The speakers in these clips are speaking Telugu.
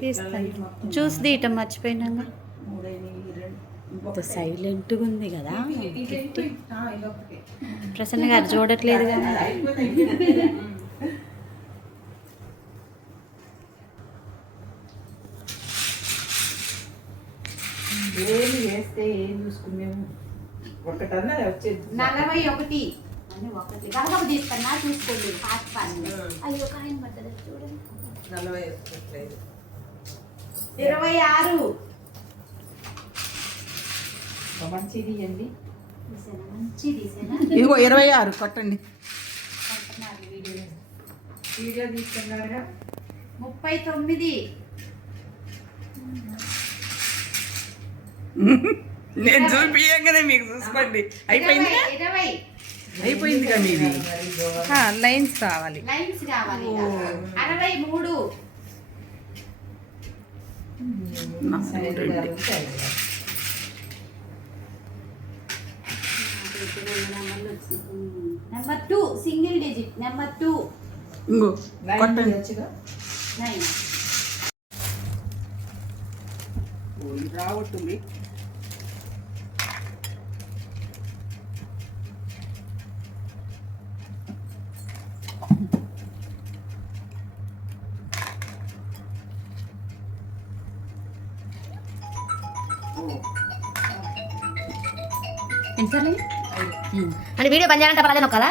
తీస్తాను. జ్యూస్ తీయటం మర్చిపోయినాక సైలెంట్గా ఉంది కదా. ప్రసన్న గారు చూడట్లేదు కదా. ఏమి చేస్తే ఏం చూసుకున్నాము. ఒకటన్నా వచ్చేది 41 అని ఒకటి బాగా తీసుకున్నా చూసుకోండి. అయ్యో కాయన పడ్డది చూడండి. 40 వస్తలేదు. 26 మంచిది అండి. మంచిది ఇదిగో 26 కొట్టండి. వీడియో తీసుకున్నారా. 39 నేను చూపియంగానే మీకు చూసుకోండి. అయిపోయింది 20 అయిపోయిందిగా మీది. లైన్స్ కావాలి. లైన్స్ కావాలి. 63 నెంబర్ 2 సింగిల్ డిజిట్ నెంబర్ 2 ఇంకో కొట్టండి. 9 రావట్టుంది. అంటే వీడియో పని చేయాలంటే అదే నొక్కాలా.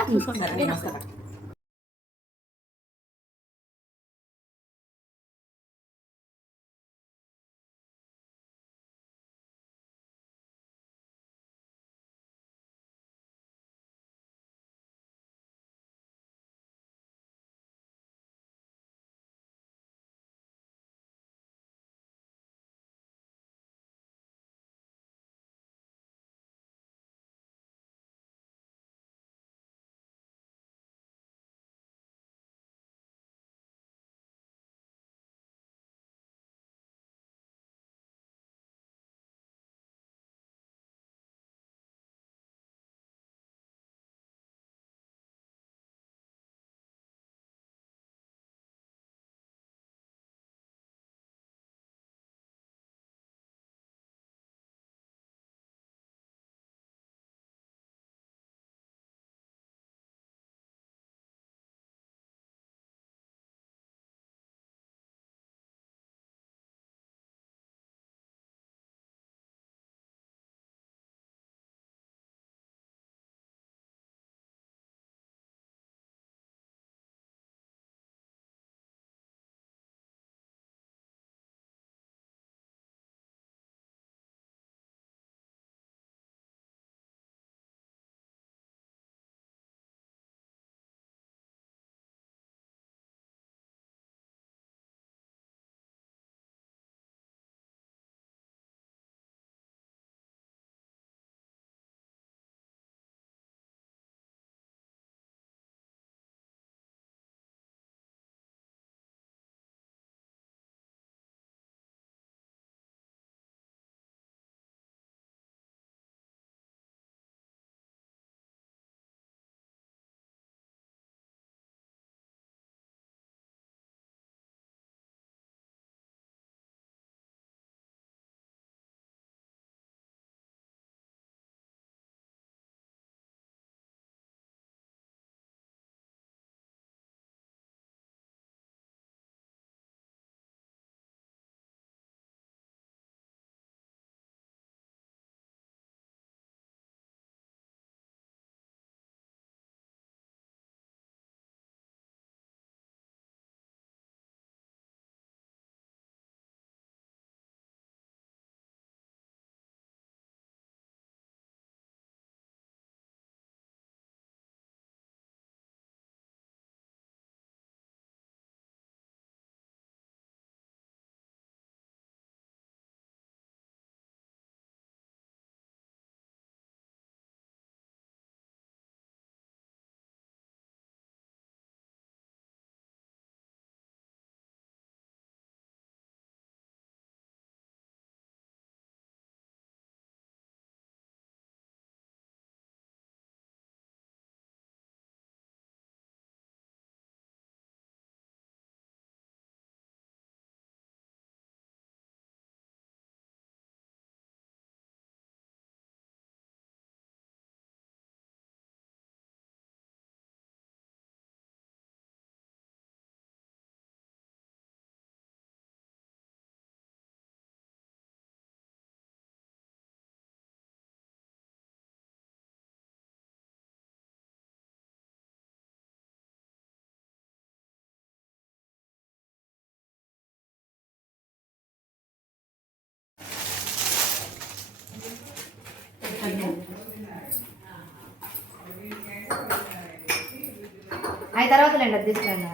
తర్వాత లేండి అది తీసుకురండి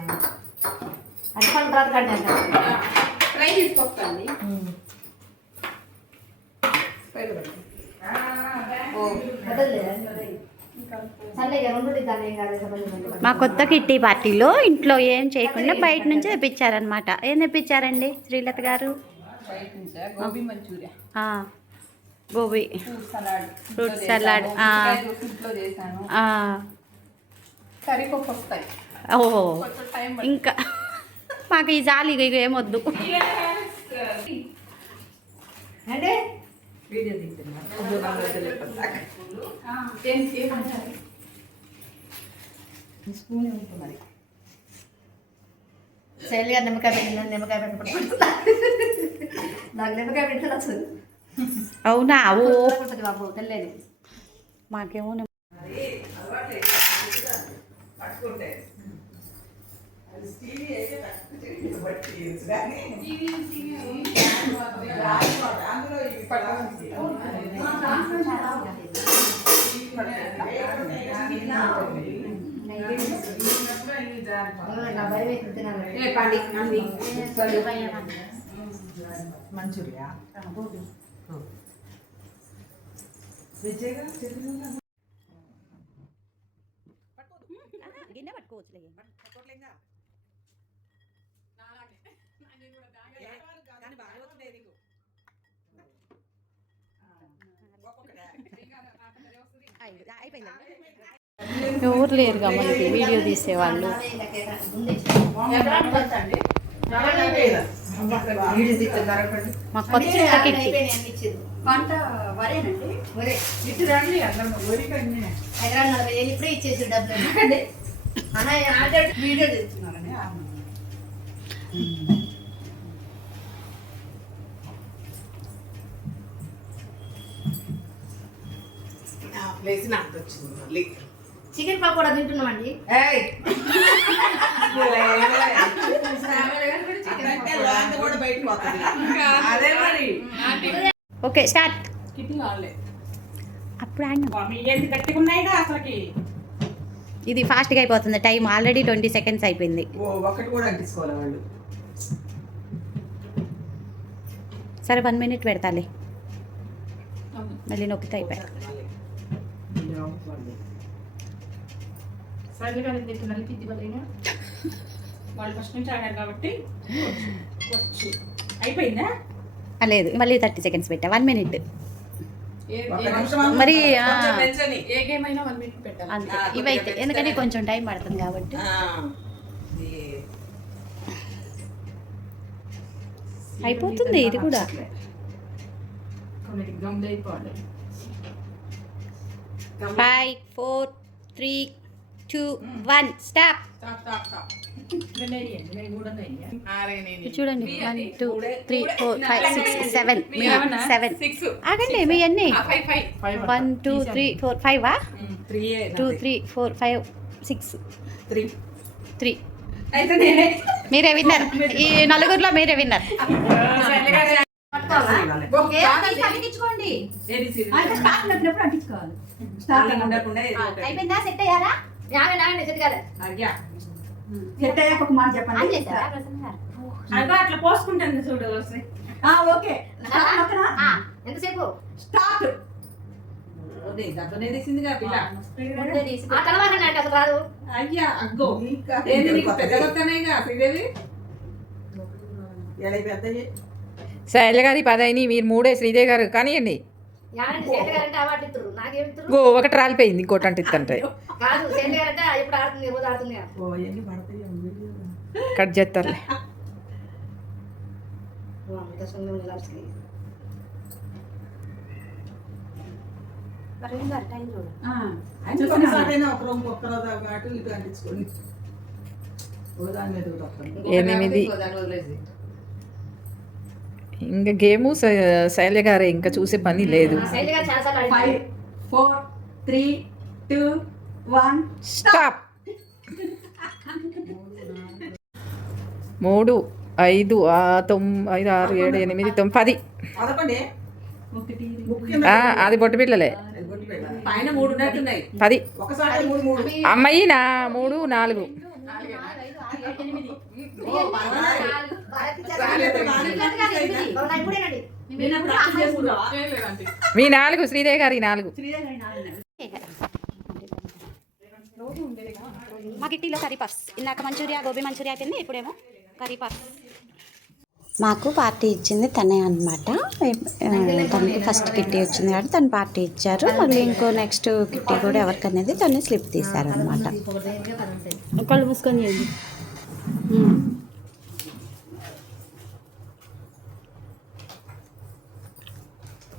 అది పండు తర్వాత కట్టండి ఫ్రై తీసుకొస్తాండి. మా కొత్త కిట్టి పార్టీలో ఇంట్లో ఏం చేయకుండా బయట నుంచి తెప్పించారనమాట. ఏం తెప్పించారండి శ్రీలత గారు? గోబీ మంచూరియా, గోబీ ఫ్రూట్ సలాడ్, ఇంట్లో చేశాను. కర్రీపప్పు వస్తాయి. ఓహో ఇంకా మాకు ఈ జాలి ఇక ఏమొద్దు. అంటే వీడియో తీస్తున్నారు స్పూన్ ఉంటుంది మరి. శైలి గారు నిమ్మకాయ పెట్టిందని నిమ్మకాయ పెట్టడం నాకు నిమ్మకాయ పెడితే నచ్చదు. అవునా? ఓ ఉంటుంది బాబు తెలియదు. మాకేమో పట్టుకుంటే అది స్టీల్ అయితే బట్టి కానీ అందులో ఇవి మంచూరియా విజయగా గిన్నె పట్టుకోవచ్చు. ఎవరు లేరుగా మనకి వీడియో తీసేవాళ్ళు. మా కొత్త కిట్టి పంట వరేనండి. ఒరే ఇటు రండి అందరం ఊరికండి హైదరాబాద్ 40 ఇప్పుడే ఇచ్చేసి డబ్బులు అన్న వీడియో తీస్తున్నారని ప్లేస్ నాకు వచ్చింది మళ్ళీ. చికెన్ పకోడా తింటున్నామండి. కూడా బయటకు పోతుంది అదే మరి. Okay start. కిట్టి కావాలి. అప్పుడు ఆడినాం. ఏంటి గట్టిగా ఉన్నాయిగా అసలుకి. ఇది ఫాస్ట్గా అయిపోతుంది. టైం ఆల్రెడీ 20 seconds అయిపోయింది. ఒకటి కూడా అంటించుకోవాలి వాళ్ళు. సరే 1 minute పెడతాలే, మళ్ళీ నొక్కితే అయిపోయి. వాళ్ళు ఫస్ట్ నుంచి ఆడారు కాబట్టి వచ్చు. అయిపోయిందా? లేదు, మళ్ళీ 30 seconds పెట్టా. 1 minute ఒక నిమిషం మరి కొంచెం పెంచని. ఏ గేమ్ అయినా 1 minute పెట్టాలి. అంతే. ఇవైతే ఎందుకంటే కొంచెం టైం పడుతుంది కాబట్టి. అయిపోతుంది ఇది కూడా. కొన్ని గమ్ అయిపోవాలి. 5 4 3 2 1 స్టాప్. చూడండి 1 2 3 4 5 6 7 7 ఆగండి మీ అన్ని. 1 2 3 4 5 2 3 4 5 6 3 మీరే విన్నర్. ఈ నలుగురిలో మీరే విన్నర్. అంటించుకోండి. స్టార్ట్ నచ్చినప్పుడు అంటించుకోవాలి. అయిపోయిందా? సెట్ అయ్యారా? సెట్ అయ్యాక ఒక మాట చెప్పండి. అట్లా పోసుకుంటుంది చూడు. ఓకే ఎంతసేపు స్టార్ట్. తీసిందిగా పిల్ల. ఆ కలవాలండి అంటే అసలు రాదు. అయ్యా అగ్గో ఏంది నీకు పెద్ద కొత్తనేగా శ్రీదేవి. ఎలా పెద్ద శైల గారి 10 అయినాయి, మీరు 3 శ్రీదేవి గారు కానివ్వండి. శైలి గారంటే అవార్డు ఇస్తారు, నాకేమిస్తారు? గో ఒకటి రాలిపోయింది, ఇంకోటి అంటే ఇస్తుంటే కాదు శైలి గారంటే ఎప్పుడు ఆడుతుంది, రోజు ఆడుతుంది కదా. ఓ ఎన్ని పడతాయి కట్ చేస్తారులే. ఒక రూమ్ ఒక్కరో అటు ఇటు అంటించుకోండి. ఓ దాని మీద 8 ఇంకా గేము శైల గారే, ఇంకా చూసే పని లేదు. శైలి గారు చాలాసార్లు 5 4 3 2 1 స్టాప్. 3 5 9 6 7 8 9 10. పదకొండే అది బొట్టు పిల్లలే. పైన 3 ఉన్నట్టున్నాయి. 10 ఒకసారి 3 అమ్మాయి 3 4 8, 8. ఓ, పర్వాలేదు. రాలేదు, రాలేదు. నాకు ఇప్పుడేనండి. నేను ప్రాక్టీస్ చేసుకుంటావా? చేయలేదండి. మీ 4 శ్రీదేవి గారి 4. మా కిట్టీలో కర్రీ పఫ్స్. ఇందాక మంచూరియా గోబీ మంచూరియా అయిపోయింది, ఇప్పుడేమో కర్రీ పఫ్స్. మాకు పార్టీ ఇచ్చింది తనే అనమాట. తనకి ఫస్ట్ కిట్టీ వచ్చింది కాబట్టి తను పార్టీ ఇచ్చారు. మళ్ళీ ఇంకో నెక్స్ట్ కిట్టీ కూడా ఎవరికనేది తను స్లిప్ తీశారనమాట. కళ్ళు మూసుకొని చేయండి.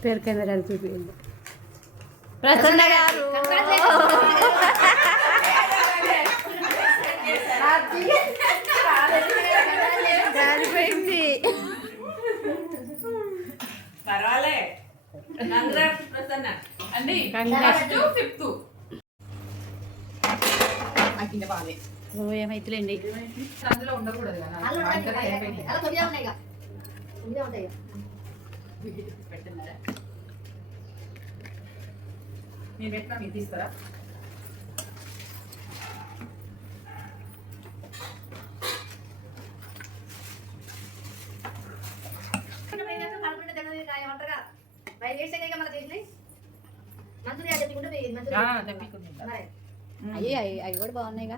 పేరు కెమెరాలు చూపించండి. ప్రసన్న గారు సరిపోయింది. పర్వాలే. కంగ్రాట్స్ ప్రసన్న. అండి ఫస్ట్ 5th. అకింద బాలే. ఏమైతులేండి. అందులో ఉండకూడదు కదా. అలా ఉంటాయి. అలా కొద్దిగా ఉన్నాయి ఇక. కొద్దిగా ఉంటాయి ఇక. పెట్టండి. నేను పెట్టినా మీరు తీస్తారా? అయ్యి అవి కూడా బాగున్నాయిగా.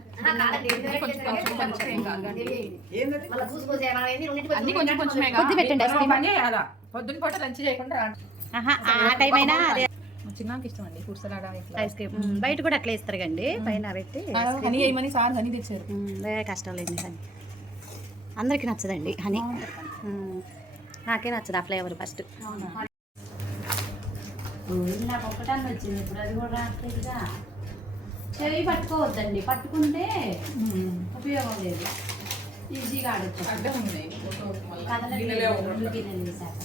కొద్ది పెట్టండి ఐస్ క్రీమ్. పొద్దున పూట లంచ్ చేయకుండా ఆ టైం అయినా అదే చిన్నకి ఇష్టం అండి ఫ్రూట్స్ సలాడ్ ఐస్ క్రీమ్. బయట కూడా అట్లా ఇస్తారు కండి, పైన పెట్టి. హనీ వేయమని సార్ హనీ తెచ్చారు. వేరే కష్టం లేదు హనీ. అందరికి నచ్చదండి హనీ. నాకే నచ్చదు ఆ ఫ్లేవర్ ఫస్ట్. నాకు ఒక్కటాన్ని వచ్చింది, ఇప్పుడు అది కూడా రాట్లేదుగా. చెవి పట్టుకోవద్దండి, పట్టుకుంటే ఉపయోగం లేదు. ఈజీగా ఆడచ్చు. అడ్డం ఉన్నాయి. గిన్నెలు వేసాక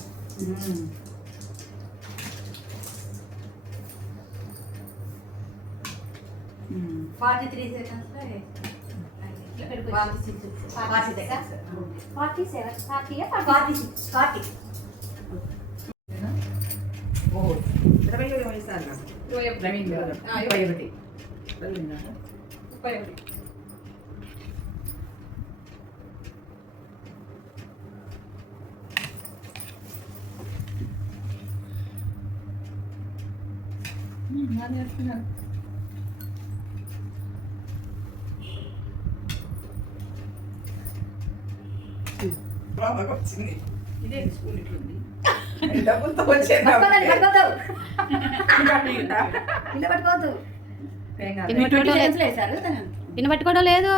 43 seconds. 40. ఓహో 21 వయసాలు. 21. 21. ఇదే స్కూల్ ఇట్లుంది. డబ్బులతో వచ్చేది. ఇల్లు పట్టుకోవద్దు. ఇన్ని పట్టుకోవడం లేదు.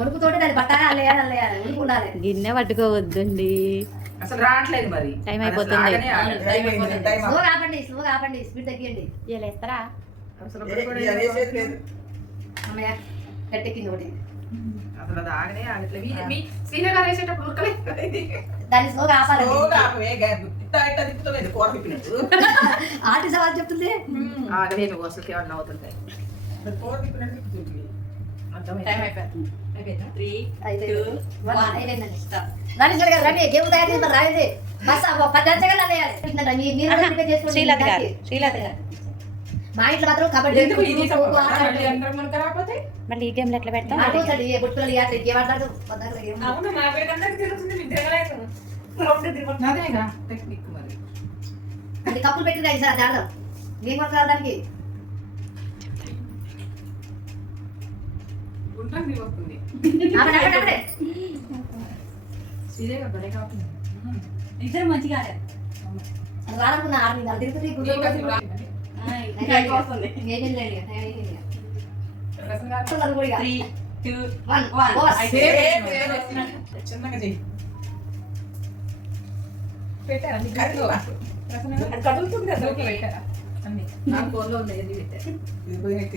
ఉడుకుతోటి దాన్ని పట్టాలి, అల్లేయాలి, ఉడుకు ఉండాలి. గిన్నె పట్టుకోవద్దండి. అసలు రావట్లేదు మరి. టైం అయిపోతుంది. స్లోగా ఆపండి, స్పీడ్ తగ్గియండి. వేస్తారా? అమ్మయ్య గట్టెక్కింది ఒకటి. అసలు అది ఆగనే ఆగట్లేదు. మీ సీనియర్ గారు వేసేటప్పుడు ఉడకలేదు. దాన్ని స్లోగా ఆపాలి. ఆర్టి సవాల్ చెప్తుంది. ఆగలే నువ్వు అసలు ఏమన్నా అవుతుంటాయి. టైం అయిపోతుంది. అయిపోయిందా? 3, 2, 1. అయిపోయిందండి. రండి గేమ్ తయారు చేసి రాయండి. బస్ 10 గంటలు అదేయాలి. శ్రీలత గారు మా ఇంట్లో మాత్రం కబడ్డీ మళ్ళీ ఈ గేమ్లో ఎట్లా పెడతాం? టెక్నిక్ మరి. అది కప్పులు పెట్టింది సార్ ఆడదాం. గేమ్ దానికి ఉంటుంది వస్తుంది. శ్రీదేవి బడే కాకుండా ఇద్దరు మంచిగా రానుకున్నా తిరుగుతుంది. చిన్నగా చెయ్యి. కదులుతుంది కదా. నాకు ఫోన్లో ఉంది. ఏది పెట్టారు? ఇది పోయినట్టు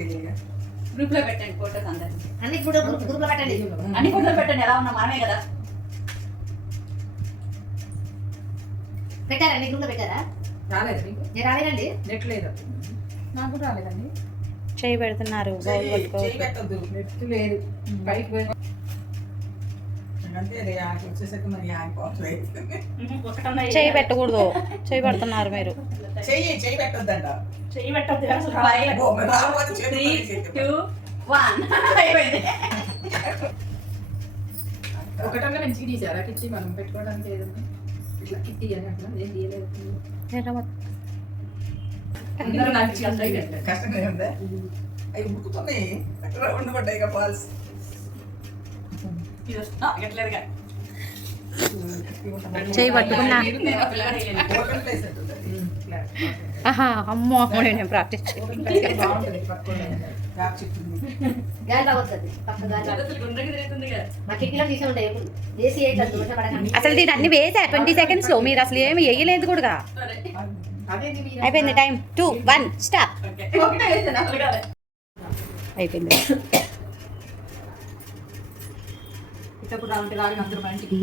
గ్రూప్ లో పెట్టండి ఫోటోస్ అందరు. అన్ని ఫోటో గ్రూప్ లో పెట్టండి. అన్ని ఫోటోలు పెట్టండి. ఎలా ఉన్నా మనమే కదా. పెట్టారా? గ్రూప్ లో పెట్టారా? రాలేదు మీకు? నేను రాలేదండి. నెట్ లేదు. నాకు కూడా రాలేదండి. చేయి పెడుతున్నారు. నెట్ లేదు. పైకి పోయి చేయి పెట్టకూడదు. చేయి పెడుతున్నారు మీరు. చెయ్యి పెట్టొద్దంట. చెయ్యి పెట్టొద్దు. 3, 2, 1 అయిపోయింది. ఒకటన్నా మంచిగా తీసారా కిట్టి మనం పెట్టుకోవడానికి ఏదన్నా ఇట్లా కిట్టి అని అట్లా ఏం తీయలేదు అందరూ నాకు కష్టంగా ఉందా అవి ఉడుకుతున్నాయి రౌండ్ పడ్డాయి ఫాల్స్ చేయి పట్టుకున్నా ఓపెన్ ప్లేస్ ఉంటుంది ఆహా అమ్మో అమ్మో నేను ప్రాక్టీస్ బాగుంటుంది పట్టుకోవడానికి యాప్ చెప్తుంది గాలి బాగుంటుంది పక్క గాలి మా కిటికీలో తీసే ఉంటాయి ఎప్పుడు దేశీ ఏంటంటే వర్షం పడకండి అసలు దీన్ని అన్ని వేసా 20 seconds లో మీరు అసలు ఏమి వేయలేదు కూడా అదేంటి మీరు అయిపోయింది టైం 2 1 స్టాప్ అయిపోయింది ఇప్పుడు రావంటే రాగి అందరూ మంచికి